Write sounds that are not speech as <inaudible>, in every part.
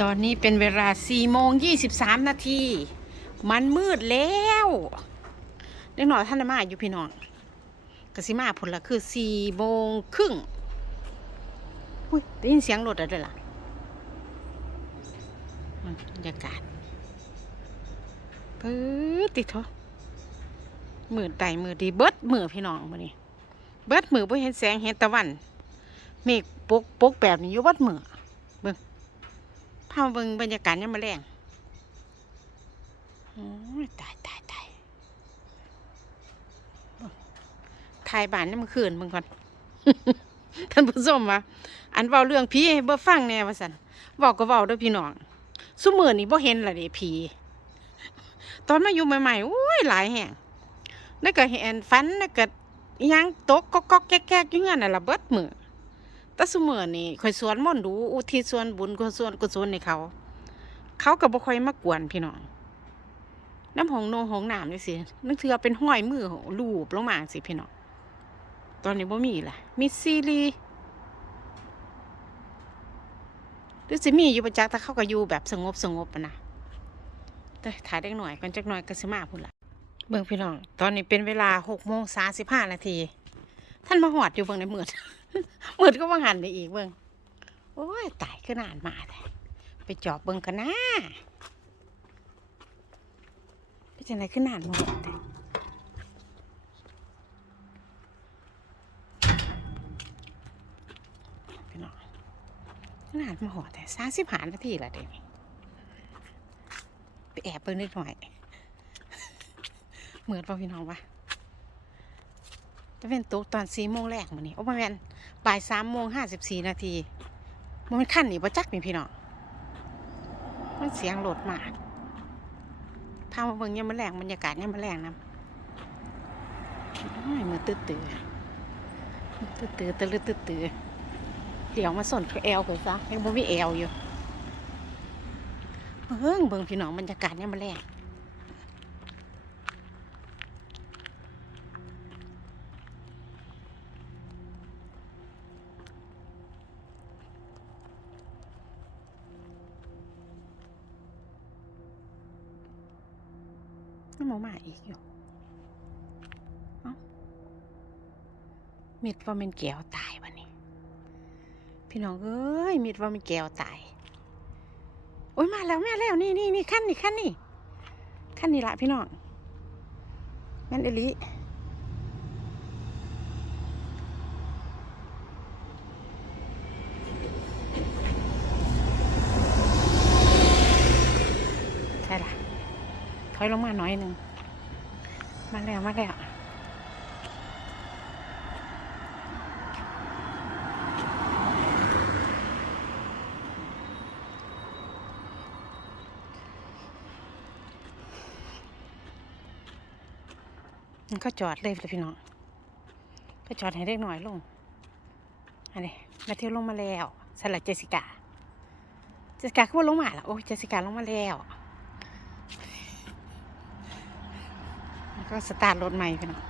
ตอนนี้เป็นเวลา4โมง23 นาที มันมืดแล้วเล็กหน่อยท่านมาอยู่พี่น้องกสิมาผลละคือ4โมงครึ่งอุ้ยได้ยินเสียงรถอะไรล่ะอืมบรรยากาศปื๊ดติดเถอมืดใดมือดีเบิดมือพี่น้องมื้อนี้เบิดมือบ่เห็นแสงเห็นตะวัน เมฆปกปกแบบนี้อยู่เบิดมือ พามาเบิ่งบรรยากาศยามมื้อแลงโอ้ยตายตายตายถ่ายบ้านยามมื้อคืนเบิ่งก่อนท่านผู้ชมว่าอันเว้าเรื่องผีเบ่ฟังแน่ว่าซั่นเว้าก็เว้าเด้อพี่น้องซุมือนี้บ่เห็นละเด้ผีตอนมาอยู่ใหม่ๆโอ้ยหลายแฮงแล้วก็เห็นฝันแล้วก็อิหยังตกก็ก็แก๊กๆอยู่งั้นน่ะละเบิดมือ แต่ซุมื้อนี่ข่อยสวนมนต์ดูอุทิศส่วนบุญกุศลกุศลให้เขา เขาก็บ่ค่อยมากวนพี่น้องน้ำหงโนหงน้ำนี่สินึกเถือเป็นห้อยมือลูบลงมาสิพี่น้องตอนนี้บ่มีล่ะ มีซีรีหรือสิมีอยู่ประจักษ์แต่เขาก็อยู่แบบสงบสงบนะแต่ถ่ายได้หน่อยก่อนจักหน่อยก็สิมาพุ่นละเบิ่งพี่น้อง ตอนนี้เป็นเวลาหกโมงสามสิบห้านาที ท่านมาหอดอยู่เบิ่งในมืด หมืดก็ว่าหันได้อีกเบิ่งโอ้ยตายก็นานมาแต่ไปจอบเบิ่งกันนะไปจังไหนขึ้นนานมาหอดแต่พี่น้องขนาดมาหอดแต่สามสิบหานาทีละเดี๋ยวนี้ไปแอบเบิ่งนิดหน่อยเหมือนป่ะพี่น้องปะ จะเป็นตกตอนสี่โมงแรกมื้อนี้โอ้แม่นบ่ายสามโมงห้าสิบสี่นาทีมันขั้นนี่ระจักนี่พี่เนาะมันเสียงโหลดมากพามาเบิ่งยังมันแรงบรรยากาศยังมันแรงนะมือตื้อตื้อตื้อตื้อตื้อตื้อตื้อเดี๋ยวมาสนแอลกันซะยังบ่มีแอลอยู่เบิ่งเบิ่งพี่น้องบรรยากาศยังมันแรง นูมาอีกอยู่เมิดว่าเป็นแก้วตายวันนี้ พี่น้องเอ้ยมิดว่าเป็นแก้วตายโอ้ยมาแล้วมาแล้วนี่นี่นี่ขั้นนี่ขั้นนี่ขั้นนี่ละพี่น้องแม่นเอลิใช่ละถอยลงมาหน่อยหนึ่ง มาแล้วมาแล้วมันก็จอดเลยพี่น้อง ก็จอดให้เด็กหน่อยลง อันนี้มาเที่ยวลงมาแล้วสลัดเจสิกา เจสิกาคือว่าลงมาแล้วโอ้เจสิกาลงมาแล้ว แล้ว ก็สตาร์ทรถใหม่พี่น้อง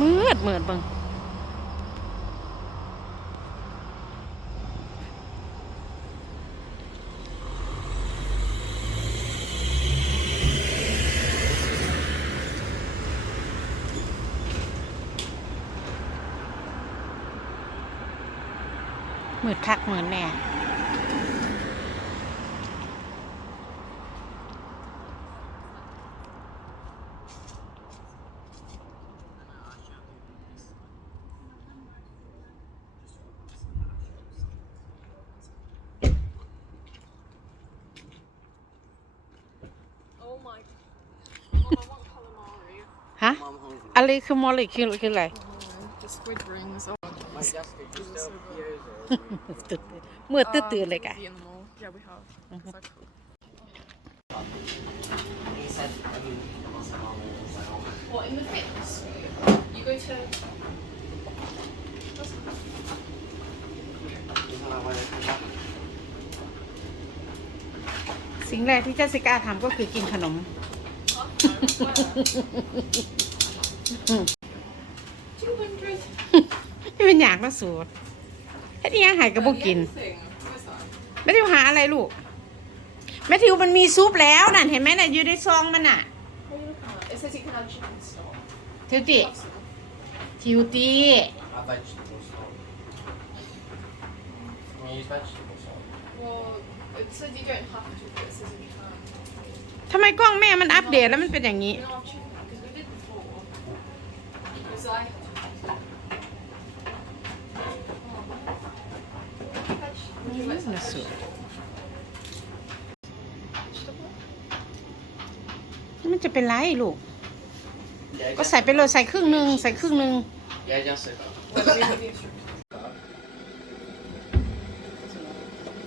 มืดมืดเบิงมืดคักมืดแน่ Oh my. Mom, I want calamari. ฮะ อะไรคือมอลลี่คือคืออะไร The squid rings. Oh, My Jessica, you These are still so here? มืดตื่นๆเลยกะ Um, in the mall. Yeah, we have. It's like cool. He said, I mean, some other ones, I don't know. What in the fits? You go to. He's not aware of that. สิ่งแรกที่เจสสิก้าทำก็คือกินขนม Huh? No, where? 200. ไม่เป็นอยากนะสูตรแค่นี้อาหารก็บ่กิน Thing. Where's that? แม่ทิวหาอะไรลูกแม่ทิวมันมีซุปแล้วนั่นเห็นไหมน่ะอยู่ในซองมันน่ะ What are you looking at? It says you can add chicken stock. ทิวติ That's all. ทิวตี Have vegetable salt. Can you use vegetable salt? Well, it says you don't have to, but it says you can. ทำไมกล้องแม่มันอัปเดตแล้วมันเป็นอย่างนี้ We don't have chicken because we did before. Because I had to. Veg- let's have That's all. vegetable. Vegetable? มันจะเป็นไรลูก Yeah, ก็ใส่ไปเลยใส่ครึ่งหนึ่งใส่ครึ่งหนึ่ง Yeah, just say that. Wait, let me read the instructions.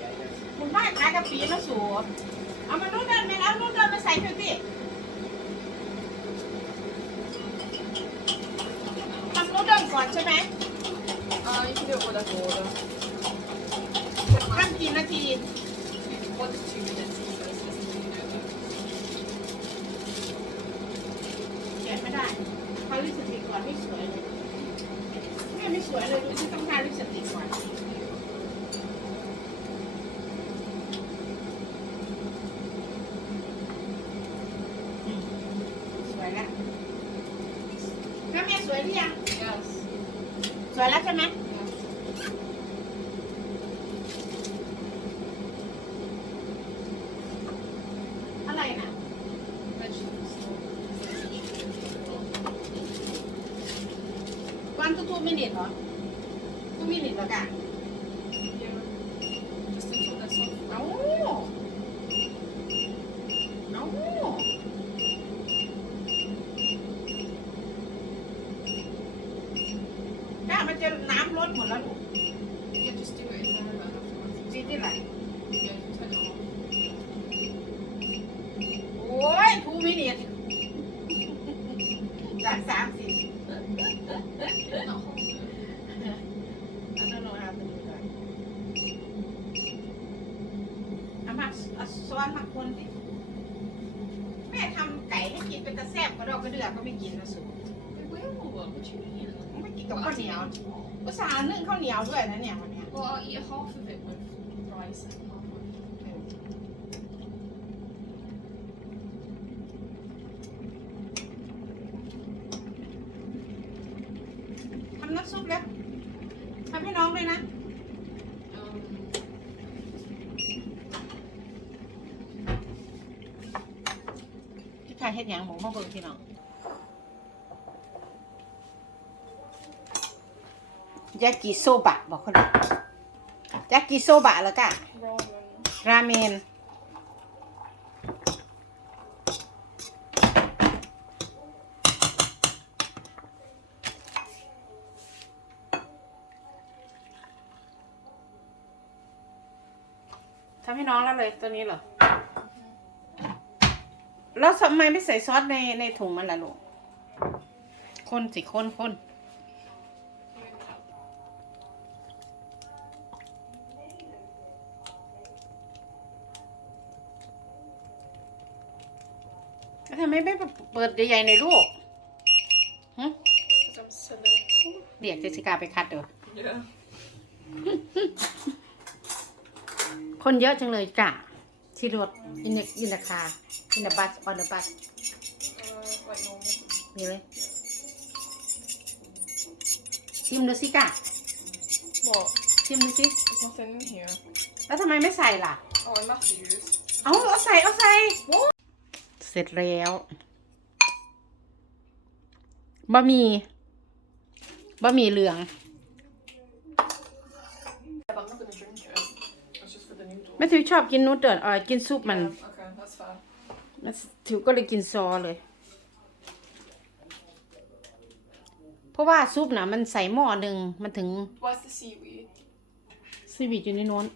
Yeah, yes. คุณป้าขายกะปิมาสูเอามาลูกเดินไปแล้วลูกเดินมาใส่ทิวติทำลูกเดินก่อนใช่ไหม Uh, you can do it whatever order. ทำกี่นาที One to two minutes, it says. Listen to you know that. แกะไม่ได้เขาลิปสติ กก่อนไม่สวยเลยแม่ไม่สวยเลยดูที่ต้องทาลิปสติกก่อนอืมสวยแล้วแล้วแม่สวยหรือยัง Yes. สวยแล้วใช่ไหม yes. อะไรนะ Vegetable stock. วันทูทูมินิทเหรอทูมินิทเหรอกัน Yeah. Just until they're soft. เอาเอาถ้ามันจะน้ำลดหมดแล้วลูก Yeah, just do it in there then afterwards. จีที่ไหน Yeah, turn it on. โอ้ยทูมินิทจากสามสิบ Not hot. อันนั้นเราเอาไปดูกันเอามาเอาซ้อนมาคนสิแม่ทำไก่ให้กินเป็นตะแซ่บกระดอกกระเดือกก็ไม่กินนะสู They will. What do you mean? ไม่ กินกับข้าวเหนียวอุตส่าห์นึ่งข้าวเหนียวด้วยนะเนี่ยวันเนี้ย Well, I'll eat half of it with rice and half with. ทำน้ำซุปแล้วทำให้น้องด้วยนะ Um, พี่ชายเฮ็ดหยังหมูมาเบิ่งพี่น้อง ยากิโซบะบอกเขาเลยยากิโซบะแล้วก็ ramen. ราเมนทำให้น้องแล้วเลยตัวนี้เหรอ แล้วทำไมไม่ใส่ซอสในในถุงมันล่ะลูก คนสิคนคน ปิดใหญ่ๆในอยลูกหึ Because I'm silly. เดี๋ยวเจสสิกาไปคัดเดี๋ยว Yeah. คนเยอะจังเลยกะที่รถอินอินดาคาอินดาบัสออนดาบัส Uh, like normal. มีเลยชิมดูสิกะ What? ชิมดูสิ There's nothing in here. แล้วทำไมไม่ใส่ล่ะ Oh, and Matthews. เอาเอาใส่เอาใส่ เสร็จแล้ว บะหมี่บะหมี่เหลือง Yeah, but I'm not gonna drink it. It's just for the noodles. แม่ทิวชอบกินนูดเดิลเออกินซุปมัน Yeah, okay, that's fair. แม่ทิวก็เลยกินซอเลย เพราะว่าซุปนะมันใส่หม้อหนึ่งมันถึง Where's the seaweed? ซีวิตอยู่ในโน้น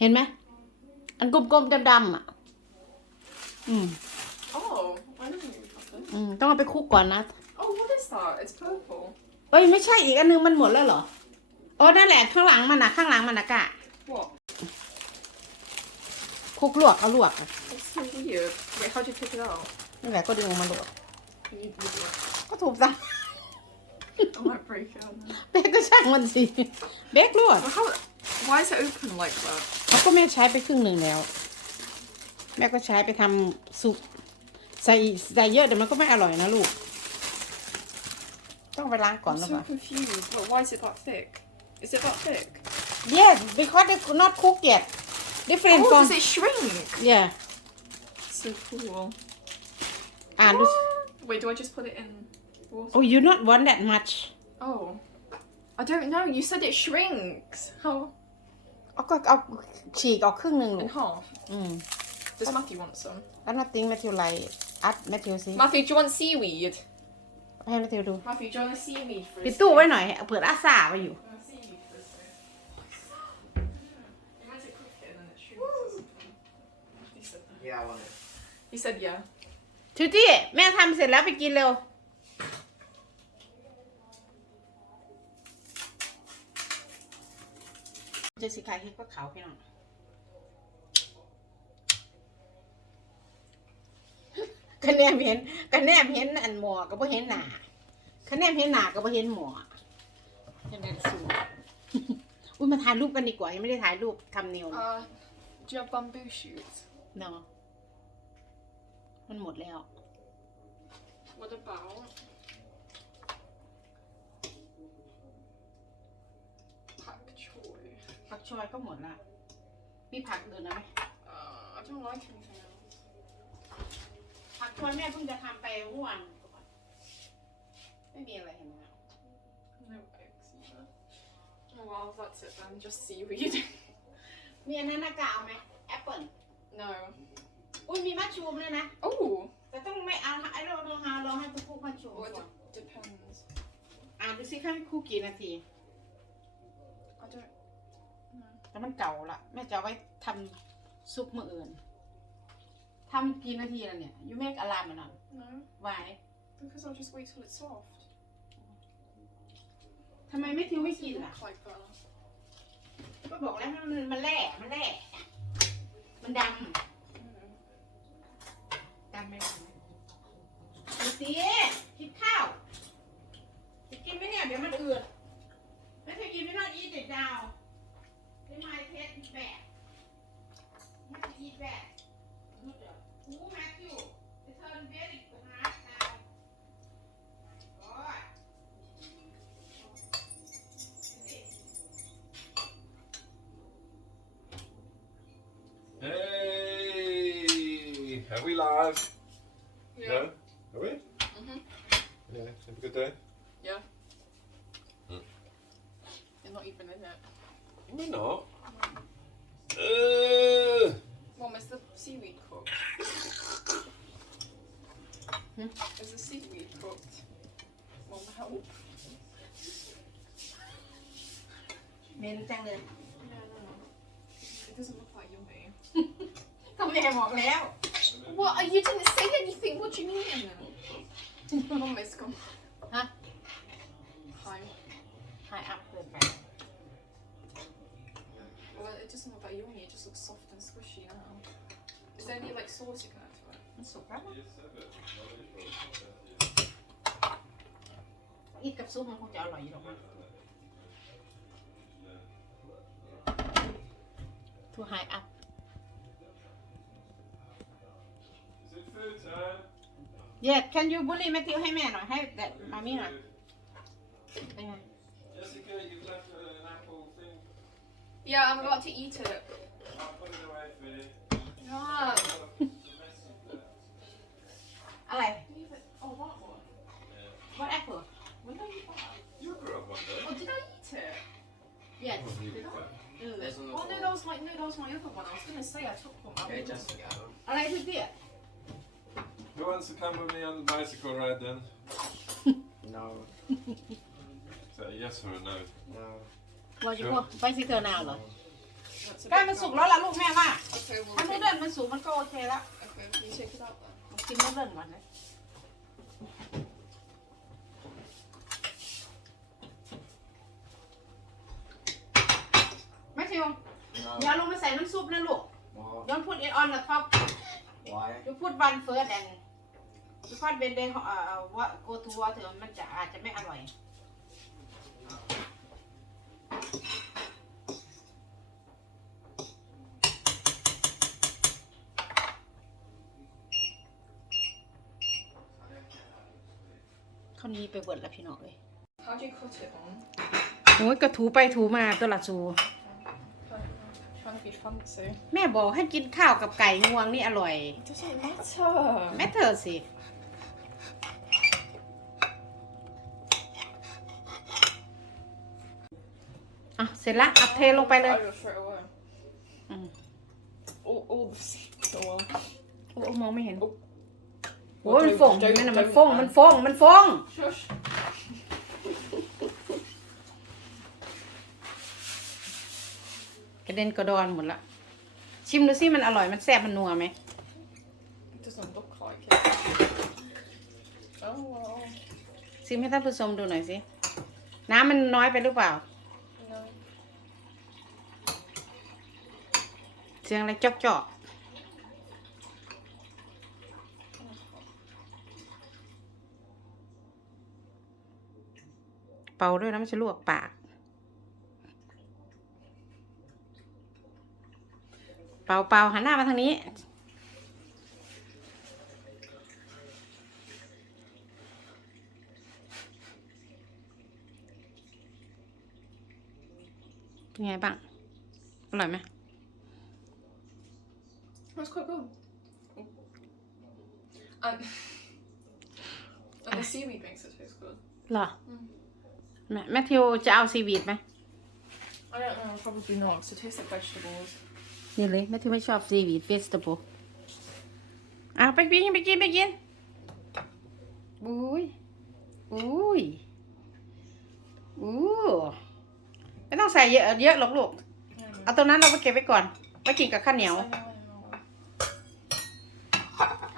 เห็นไหม อันกลมๆดำๆอะ อืม Oh, I didn't know you had this. อืมต้องเอาไปคลุกก่อนนะ Oh, what is that? It's purple. เอ้ยไม่ใช่อีกอันนึงมันหมดแล้วเหรออ๋อนั่นแหละข้างหลังมันนะข้างหลังมันนะกะ What? คลุกลวกเอาลวก That's so weird. Wait, how'd you pick it out? นี่แหละก็ดึงออกมาลวก You need to do it. ก็ถูกซะ I might break it. on there. เบกก็ช่างมันสิเบกลวด Well, how, why is it open like that? เขาก็แม่ใช้ไปครึ่งหนึ่งแล้ว แม่ก็ใช้ไปทำซุป ใส่ใส่เยอะเดี๋ยวมันก็ไม่อร่อยนะลูก ต้องไปล้างก่อน I'm แล้ว so ป่ะ confused. But why is it that thick? Is it that thick? yes because they not cook yet different Oh, from does it shrink? yeah So cool. อ่านดูสิ Wait, do I just put it in water? oh you not want that much Oh. I don't know. You said it shrinks. How? เอาก็เอาฉีกเอาครึ่งหนึ่งลู In ก half? อืม Does Matthew want some? แล้วนาติ้งแมทธิวไลอัดแมทธิวสิ Matthew, do you want seaweed? ให้แมทธิวดู Matthew, do you want a seaweed for ปิดตู้ไว้หน่อยเปิดอาซาไว้อยู่ seaweed for this You meant to cook it and then it shrinks or something. He said that. Yeah, I want it. He said yeah. ทิวตี้แม่ทำเสร็จแล้วไปกินเร็ว เจสิกาเฮ็ดก็ขาวพี่น้อง คะแนนเห็นคะแนนเห็นอันหมอก็บ่เห็นหน้าคะแนนเห็นหน้าก็บ่เห็นหมอคะแนนสูงอุ้ยมาถ่ายรูปกันดีกว่ายังไม่ได้ถ่ายรูปทำเนียว Uh, do you have bamboo shoots? เนาะมันหมดแล้ว What about pak choy? ผักชอยก็หมดละมีผักอื่นนะไหม Uh, I don't like anything else. ผักชอยแม่เพิ่งจะทำไปเมื่อวานก่อนไม่มีอะไรเห็นไหม No eggs either. Oh well, that's it then. Just seaweed. มีอันนั้นนะกะเอาไหมแอปเปิล no. อุ้ยมีมัชชูมเลยนะ Oh, แต่ต้องไม่เอาไอ้เราลองหาลองให้คุณครูมัชชูม well, ก่อน it depends. อ่านดูสิค่ะครูกี่นาที I don't. No. แต่มันเก่าละแม่จะเอาไว้ทำซุปมื้ออื่น ทำกี่นาทีแล้วเนี่ยยูเมกอะลามมันอะ No, ไว้ because I'll just wait till it's soft. ทำไมไม่ทิ้งไม่กิน Look ล่ะ like that. ก็บอกแล้วมันมันแร่มันแร่มันดำ Mm. ดำไม่ดำดูสิ Menor. กกับซุปมันคงจะอร่อยอยู่หรอกมั้ง to high up is it food time? yeah can you bully แมทธิวให้แม่หน่อย ให้แต่มามี่หน่อยเป็นไง Jessica, you've left an apple thing. Yeah, I'm about to eat it. I'll put it away for you. Ah. Some message there. อะไร <laughs> I was gonna say I took one. I Okay, didn't. Jessica. อะไรทุกที่ Who wants to come with me on the bicycle ride then? No, Is that a yes or a no? no. ว่าจะพวกไปสิเธอหนาวเหรอ That's a ใกล้ bit มันสุก gone. แล้วล่ะลูกแม่ว่า Okay, we'll ถ้านู take, เดิลมันสุกมันก็โอเคแล้ว okay, can you take it out then? กินนูเดิลก่อนเล ยแมทธิว No. อย่าลงมาใส่น้ำซุปนะลูก What? don't put it on the top Why? you put one first and คอนเบนเดย์เอ่อว่าโกทัวเถอะมันจะอาจจะไม่อร่อย ข้าวนี้ไปเบิดแล้วพี่น้องเลย How do you cut it on? โอ้ยก็ถูไปถูมาตัวละสู Trying to be fancy. แม่บอกให้กินข้าวกับไก่งวงนี่อร่อย Does it matter? แม่เธอสิ อะ เสร็จละเอาเทลงไปเลย I will throw it away. อืม All, all the seeds are away. โอ้มองไม่เห็น โอ้โอ้ยมันฟง don't- เห็นไหมนะ don't- มันฟงมันฟงมันฟง Shush. กระเด็นกระดอนหมดละ ชิมดูสิมันอร่อยมันแซ่บมันนัวไหม It doesn't look like it. Oh well. ชิมให้ท่านผู้ชมดูหน่อยสิ น้ำมันน้อยไปหรือเปล่า No. เสียงอะไรจอกจอกเป่าด้วยนะมันจะลวกปาก เป่าเป่าหันหน้ามาทางนี้ เป็นไงบ้าง อร่อยไหม That's quite good. And, and the seaweed makes it taste good. เหรอแม่แมทธิวจะเอาซีวีดไหม I don't know, probably not, 'cause it tastes like vegetables. นี่เลยแมทธิวไม่ชอบซีวีดเวสต์โบอะไปกินไปกินไปกินอุ้ยอุ้ยอู้ไม่ต้องใส่เยอะเยอะหรอกลูก Yeah, เอาตัวนั้นเราไปเก็บไว้ก่อนไว้กินกับข้าวเหนียว I know, I know.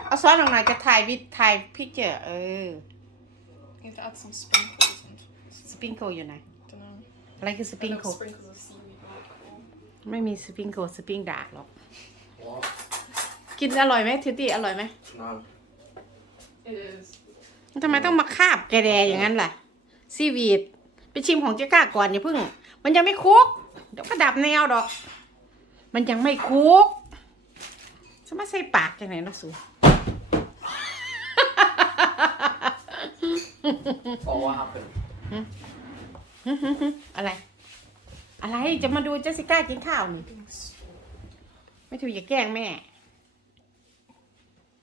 เอาซอสหน่อยๆจะถ่ายวิดถ่ายพิกเจอร์เออ You have to add some sprinkles and สปริงเกิลอยู่ไหน don't know. อะไรคือสปริง I know เกิล sprinkles of seaweed are cool. ไม่มีสปริงเกิลสปริงดาร์กหรอก What? กินอร่อยไหมทิวตี้อร่อยไหม No. It is. ทำไมต้องมาคาบแกแดอย่างนั้นล่ะ ซีวีดไปชิมของเจ๊ก้าก่อนอย่าเพิ่ง มันยังไม่คุก เดี๋ยวก็ดับแนวดอก มันยังไม่คุกจะมาใส่ปากจังไหนเนาะสู Oh, what happened? อะไร อะไรจะมาดูเจสสิก้ากินข้าวนี่ Being s- ไม่ถูกอย่าแกล้งแม่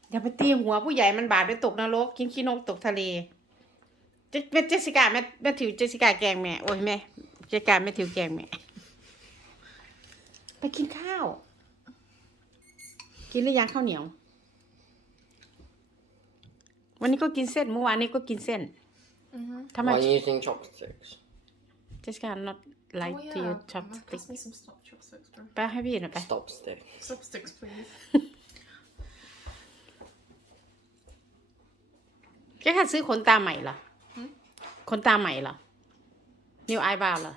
อย่าไปตีหัวผู้ใหญ่มันบาดไปตกนรกกินขี้นกตกทะเลเจแม่เจสสิก้าแม่แม่ถือเจสสิก้าแกล้งแม่โอ้ยแม่เจสสิก้าแม่ถือแกล้งแม่ไปกินข้าว กินหรือยังข้าวเหนียว วันนี้ก็กินเส้นเมื่อวานนี้ก็กินเส้น Mhm. ทำไม Why are you using chopsticks? เจสสิก้า not like oh, to yeah. use chopstick Pass me some stop chopsticks, bro. ไปให้พี่หน่อยไป Stop stick. Chopsticks, please. แกแค่ซื้อขนตาใหม่เหรอหืมขนตาใหม่เหรอนิวไอบาวเหรอ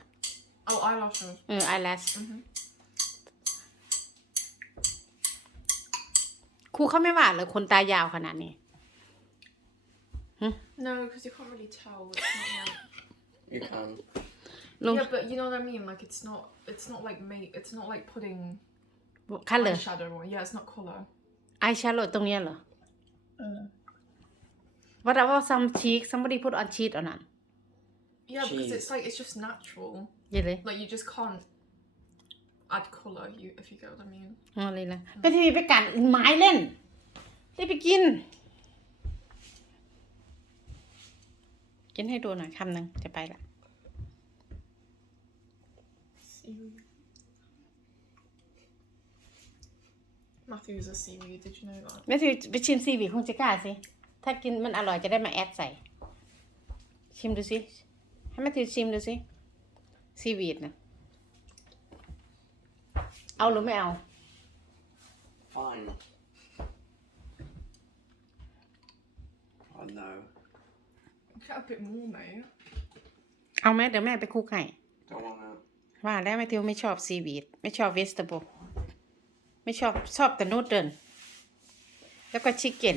Oh, eyelashes. เออไอแลส Mhm. ครูเขาไม่ว่าเลยคนตายาวขนาดนี้ No, because you can't really tell. It's not like. You can. ลง Yeah, but you know what I mean. Like it's not. It's not like mate. It's not like putting คันเลย eyeshadow on. Yeah, it's not color. ไอแชโดว์ตรงเนี้ยเหรอ Uh. What about some cheek somebody put on cheek on that Yeah, because Jeez. it's like it's just natural. เยังเลย Like you just can't add color. You if you get what I mean. อ๋อเลยละไปทีวีไปกัดไม้เล่นได้ไปกิน กินให้ดูหน่อยคำหนึ่งจะไปละ Matthew's a seaweed. Did you know that? แม่ทีไปชิมซีวีของเจก้าสิ ถ้ากินมันอร่อยจะได้มาแอดใส่ ชิมดูสิ ให้แม่ทีชิมดูสิ ซีวีดนะเอาหรือไม่เอา Fine. I know. Get a bit more, mate. เอาไหมเดี๋ยวแม่ไปคลุกให้ Don't want to. ว่าแล้วแม่ทิวไม่ชอบซีวีดไม่ชอบเวสต์เบิลไม่ชอบชอบแต่นูดเดิลแล้วก็ชิคเก้น